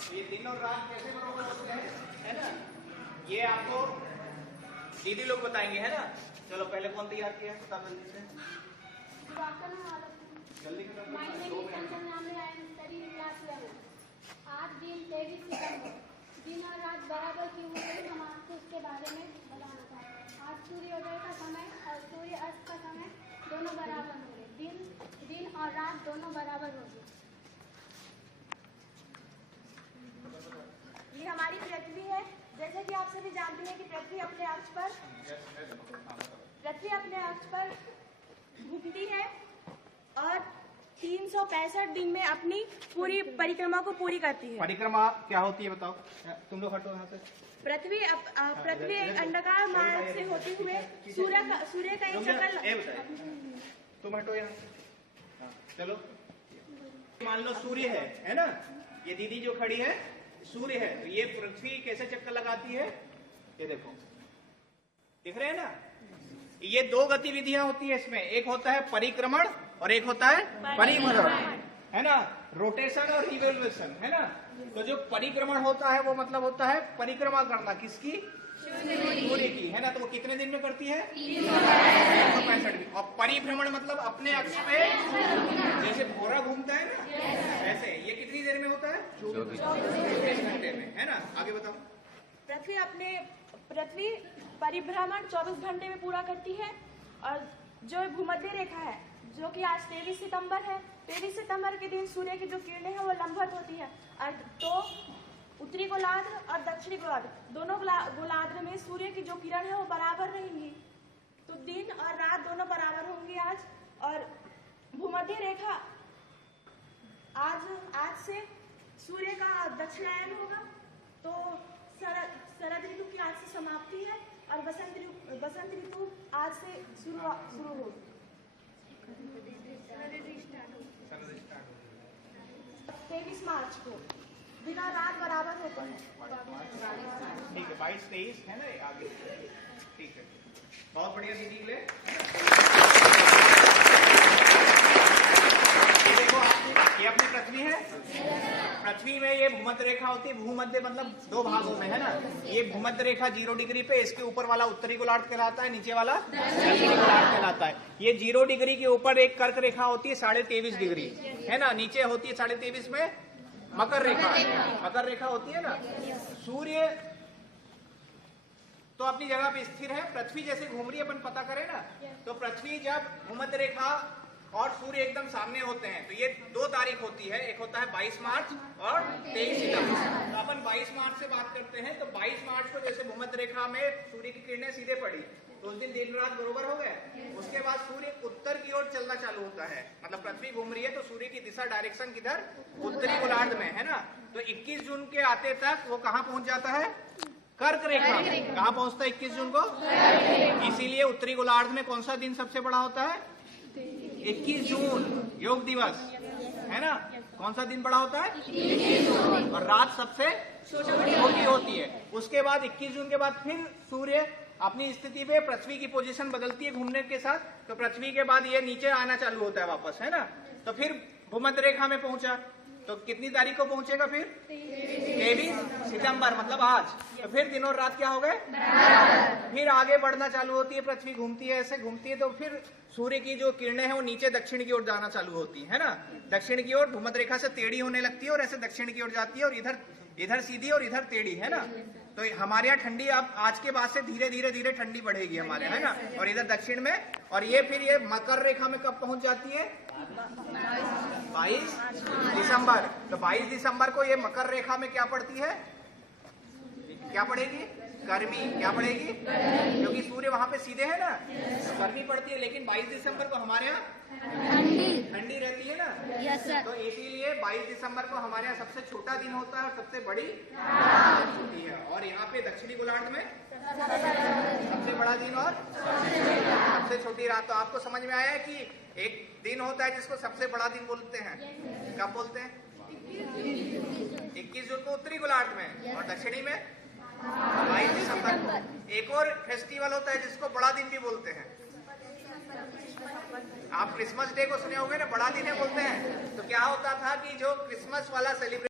ये दिन और रात कैसे बराबर होते हैं, है ना? ये आपको दीदी लोग बताएंगे, है ना? चलो पहले कौन तैयार किया है, बता जल्दी से। जल्दी आज दिन 23 सितंबर, दिन और रात बराबर क्यों होते हैं, हम आपको उसके बारे में बताना चाहते हैं। आज सूर्योदय का समय और सूर्य अस्त का समय दोनों बराबर होंगे। दिन और रात दोनों बराबर होंगे। ये हमारी पृथ्वी है। जैसे कि आप सभी जानते हैं कि पृथ्वी अपने अक्ष पर घूमती है और 365 दिन में अपनी पूरी परिक्रमा को पूरी करती है। परिक्रमा क्या होती है बताओ, तुम लोग हटो यहाँ से। पृथ्वी एक अंडाकार मार्ग से होते हुए सूर्य का एक चक्कर। तुम हटो यहाँ। चलो मान लो सूर्य है ना? ये दीदी जो खड़ी है सूर्य है, तो ये पृथ्वी कैसे चक्कर लगाती है, ये देखो, दिख रहे हैं ना? ये दो गतिविधियां होती है इसमें, एक होता है परिक्रमण और एक होता है परिभ्रमण, है ना? रोटेशन और रिवोल्यूशन, है ना? तो जो परिक्रमण होता है वो मतलब होता है परिक्रमा करना, किसकी? सूर्य की, है ना? तो वो कितने दिन में करती है? 365 दिन। और परिभ्रमण मतलब अपने अक्ष पे जैसे भौरा घूमता है ना, ऐसे ये कितनी देर में होता है? 24 घंटे में, है ना? आगे बताओ। पृथ्वी परिभ्रमण 24 घंटे में पूरा करती है। और जो भूमध्य रेखा है, जो कि आज 23 सितंबर है, 23 सितंबर के दिन सूर्य की जो किरणें हैं वो लंबवत होती है। और तो उत्तरी गोलार्ध और दक्षिणी गोलार्ध दोनों गोलार्ध में सूर्य की जो किरण है वो बराबर रहेंगी। तो दिन और रात दोनों बराबर होंगी आज। और भूमध्य रेखा आज से सूर्य का दक्षिणायन होगा। तो शरद ऋतु की आज से समाप्ति है और बसंत ऋतु आज से शुरू होगी। 23 मार्च को दिन और रात बराबर होते हैं। ठीक है, 22-23 है ना आगे? ठीक है, बहुत बढ़िया दीदी के लिए। ये देखो आप, ये अपनी पृथ्वी है। पृथ्वी में ये भूमध्य रेखा होती है। भूमध्य मतलब दो भागों में, है ना? ये भूमध्य रेखा 0 डिग्री पे, इसके ऊपर वाला उत्तरी गोलार्ध कहलाता है, नीचे वाला दक्षिणी गोलार्ध कहलाता है। ये 0 डिग्री के ऊपर एक कर्क रेखा होती है 23.5 डिग्री, है ना? नीचे होती है 23.5 में मकर रेखा होती है ना? सूर्य तो अपनी जगह पे स्थिर है, पृथ्वी जैसे घूम रही है, अपन पता करें ना। तो पृथ्वी जब भूमध्य रेखा और सूर्य एकदम सामने होते हैं तो ये 2 तारीख होती है, एक होता है 22 मार्च और 23 सितंबर। तो अपन 22 मार्च से बात करते हैं। तो 22 मार्च को जैसे भूमध्य रेखा में सूर्य की किरणें सीधे पड़ी तो उस दिन दिन रात बरोबर हो गए। उसके बाद सूर्य उत्तर की ओर चलना चालू होता है, मतलब पृथ्वी घूम रही है तो सूर्य की दिशा डायरेक्शन किधर? उत्तरी गोलार्ध में, है ना? तो 21 जून के आते तक वो कहाँ पहुंच जाता है? कर्क रेखा। कहाँ पहुंचता है 21 जून को? इसीलिए उत्तरी गोलार्ध में कौन सा दिन सबसे बड़ा होता है? 21 जून, योग दिवस, है ना? कौन सा दिन बड़ा होता है? 21 जून। और रात सबसे छोटी होती है। उसके बाद 21 जून के बाद फिर सूर्य अपनी स्थिति पे, पृथ्वी की पोजीशन बदलती है घूमने के साथ। तो पृथ्वी के बाद ये नीचे आना चालू होता है वापस, है ना? तो फिर भूमध्य रेखा में पहुंचा तो कितनी तारीख को पहुंचेगा फिर? 23 सितंबर, मतलब आज। तो फिर दिन और रात क्या हो गए? फिर आगे बढ़ना चालू होती है, पृथ्वी घूमती है, ऐसे घूमती है। तो फिर सूर्य की जो किरणें हैं वो नीचे दक्षिण की ओर जाना चालू होती है ना? दक्षिण की ओर भूमध्य रेखा से टेढ़ी होने लगती है और ऐसे दक्षिण की ओर जाती है, और इधर सीधी और इधर टेढ़ी, है ना? तो हमारे यहाँ ठंडी अब आज के बाद से धीरे धीरे ठंडी बढ़ेगी हमारे, है ना? और इधर दक्षिण में। और ये फिर ये मकर रेखा में कब पहुंच जाती है? 22 दिसंबर। तो 22 दिसंबर को ये मकर रेखा में क्या पड़ती है? क्या पड़ेगी? गर्मी। क्या पड़ेगी? क्योंकि सूर्य वहां पे सीधे है ना, गर्मी पड़ती है। लेकिन 22 दिसंबर को हमारे यहाँ ठंडी रहती है ना? Yes sir. तो इसीलिए 22 दिसंबर को हमारे यहाँ सबसे छोटा दिन होता है और सबसे बड़ी होती है। और यहाँ पे दक्षिणी गोलार्ध में सबसे बड़ा दिन और सबसे छोटी रात। तो आपको समझ में आया है कि एक दिन होता है जिसको सबसे बड़ा दिन बोलते हैं। कब बोलते हैं? 21 जून को उत्तरी गोलार्ध में, और दक्षिणी में 22 दिसंबर को। एक और फेस्टिवल होता है जिसको बड़ा दिन भी बोलते हैं। आप क्रिसमस डे को सुने होंगे ना, बड़ा दिन है बोलते हैं। तो क्या होता था कि जो क्रिसमस वाला सेलिब्रेशन